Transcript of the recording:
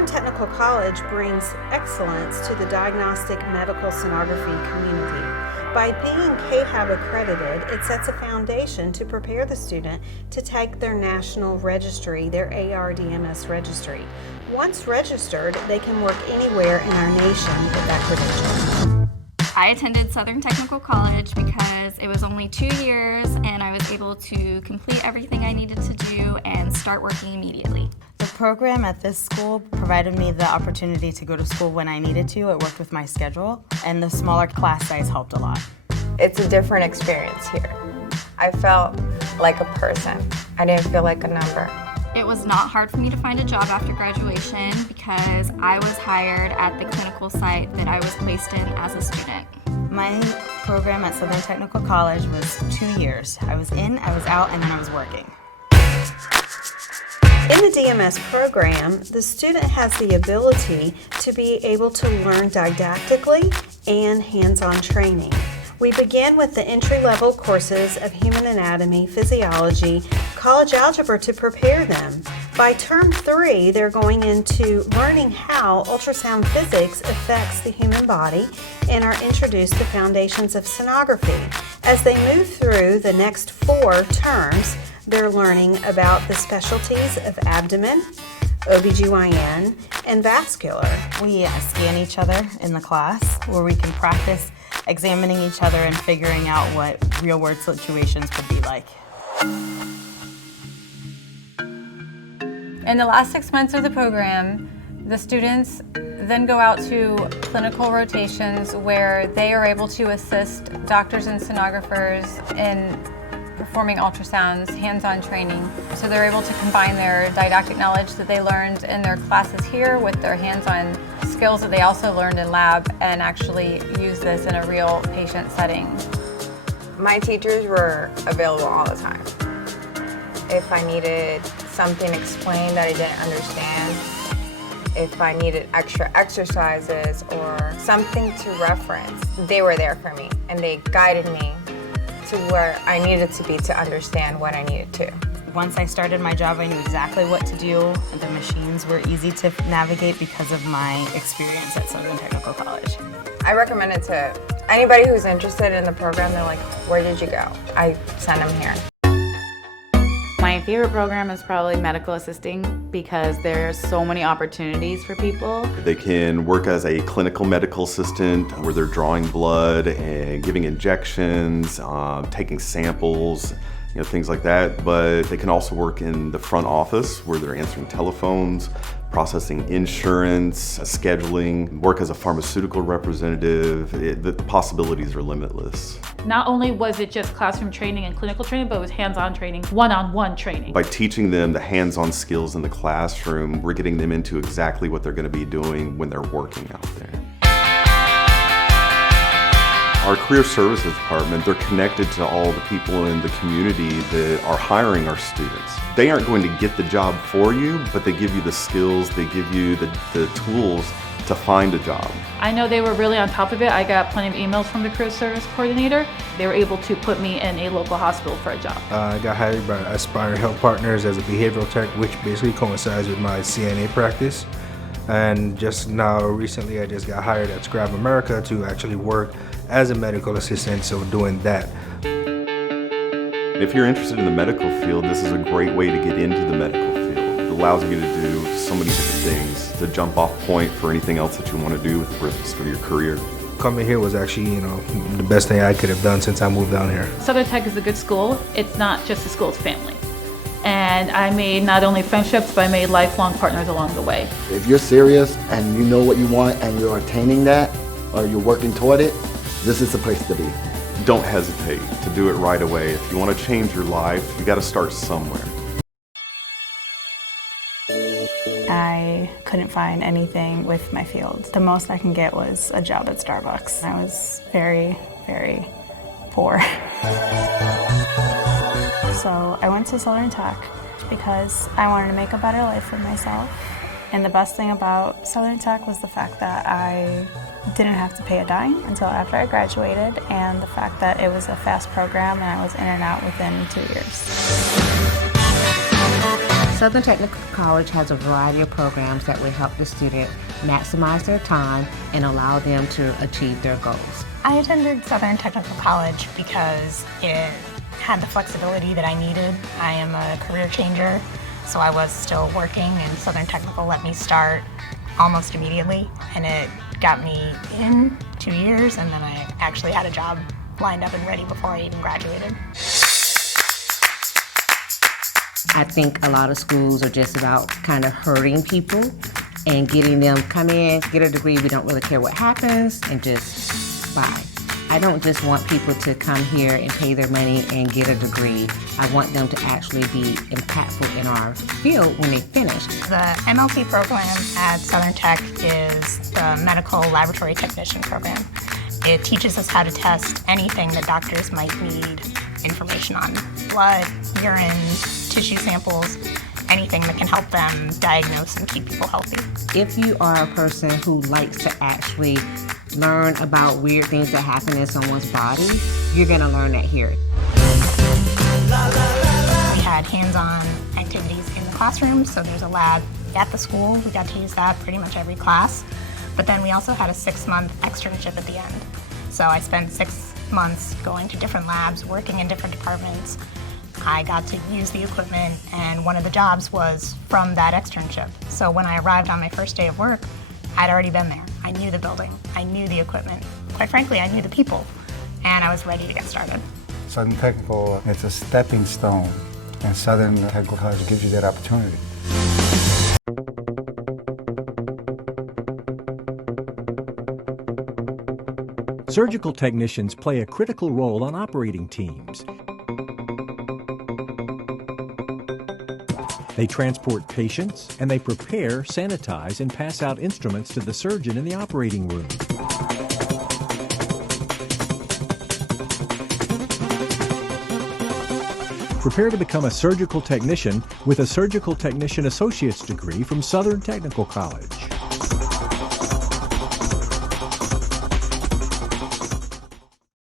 Southern Technical College brings excellence to the diagnostic medical sonography community. By being KHAB accredited, it sets a foundation to prepare the student to take their national registry, their ARDMS registry. Once registered, they can work anywhere in our nation with that credential. I attended Southern Technical College because it was only 2 years and I was able to complete everything I needed to do and start working immediately. The program at this school provided me the opportunity to go to school when I needed to. It worked with my schedule, and the smaller class size helped a lot. It's a different experience here. I felt like a person. I didn't feel like a number. It was not hard for me to find a job after graduation because I was hired at the clinical site that I was placed in as a student. My program at Southern Technical College was 2 years. I was in, I was out, and then I was working. In the DMS program, the student has the ability to be able to learn didactically and hands-on training. We begin with the entry-level courses of human anatomy, physiology, college algebra to prepare them. By term 3, they're going into learning how ultrasound physics affects the human body and are introduced to foundations of sonography. As they move through the next 4 terms, they're learning about the specialties of abdomen, OBGYN, and vascular. We scan each other in the class where we can practice examining each other and figuring out what real-world situations could be like. In the last 6 months of the program, the students then go out to clinical rotations where they are able to assist doctors and sonographers in performing ultrasounds, hands-on training. So they're able to combine their didactic knowledge that they learned in their classes here with their hands-on skills that they also learned in lab and actually use this in a real patient setting. My teachers were available all the time. If I needed something explained that I didn't understand, if I needed extra exercises or something to reference, they were there for me and they guided me to where I needed to be to understand what I needed to. Once I started my job, I knew exactly what to do. The machines were easy to navigate because of my experience at Southern Technical College. I recommend it to anybody who's interested in the program. They're like, where did you go? I sent them here. My favorite program is probably medical assisting because there's so many opportunities for people. They can work as a clinical medical assistant where they're drawing blood and giving injections, taking samples, things like that. But they can also work in the front office where they're answering telephones, processing insurance, scheduling, work as a pharmaceutical representative. The possibilities are limitless. Not only was it just classroom training and clinical training, but it was hands-on training, one-on-one training. By teaching them the hands-on skills in the classroom, we're getting them into exactly what they're going to be doing when they're working out there. Our career services department, they're connected to all the people in the community that are hiring our students. They aren't going to get the job for you, but they give you the skills, they give you the tools to find a job. I know they were really on top of it. I got plenty of emails from the career service coordinator. They were able to put me in a local hospital for a job. I got hired by Aspire Health Partners as a behavioral tech, which basically coincides with my CNA practice. And just now, recently, I just got hired at Scrap America to actually work as a medical assistant, so doing that. If you're interested in the medical field, this is a great way to get into the medical field. It allows you to do so many different things, to jump off point for anything else that you want to do with the rest of your career. Coming here was actually, the best thing I could have done since I moved down here. Southern Tech is a good school. It's not just a school, it's family. And I made not only friendships, but I made lifelong partners along the way. If you're serious and you know what you want and you're attaining that, or you're working toward it, this is the place to be. Don't hesitate to do it right away. If you want to change your life, you got to start somewhere. I couldn't find anything with my field. The most I can get was a job at Starbucks. I was very, very poor. So I went to Southern Tech because I wanted to make a better life for myself. And the best thing about Southern Tech was the fact that I didn't have to pay a dime until after I graduated, and the fact that it was a fast program and I was in and out within 2 years. Southern Technical College has a variety of programs that will help the student maximize their time and allow them to achieve their goals. I attended Southern Technical College because it had the flexibility that I needed. I am a career changer, so I was still working, and Southern Technical let me start almost immediately, and it got me in 2 years, and then I actually had a job lined up and ready before I even graduated. I think a lot of schools are just about kind of hurting people and getting them come in, get a degree, we don't really care what happens, and just bye. I don't just want people to come here and pay their money and get a degree. I want them to actually be impactful in our field when they finish. The MLT program at Southern Tech is the Medical Laboratory Technician program. It teaches us how to test anything that doctors might need information on. Blood, urine, tissue samples, anything that can help them diagnose and keep people healthy. If you are a person who likes to actually learn about weird things that happen in someone's body, you're gonna learn that here. We had hands-on activities in the classroom, so there's a lab at the school. We got to use that pretty much every class. But then we also had a 6-month externship at the end. So I spent 6 months going to different labs, working in different departments. I got to use the equipment, and one of the jobs was from that externship. So when I arrived on my first day of work, I'd already been there. I knew the building, I knew the equipment. Quite frankly, I knew the people, and I was ready to get started. Southern Technical, it's a stepping stone, and Southern Technical College gives you that opportunity. Surgical technicians play a critical role on operating teams. They transport patients, and they prepare, sanitize, and pass out instruments to the surgeon in the operating room. Prepare to become a surgical technician with a Surgical Technician Associate's degree from Southern Technical College.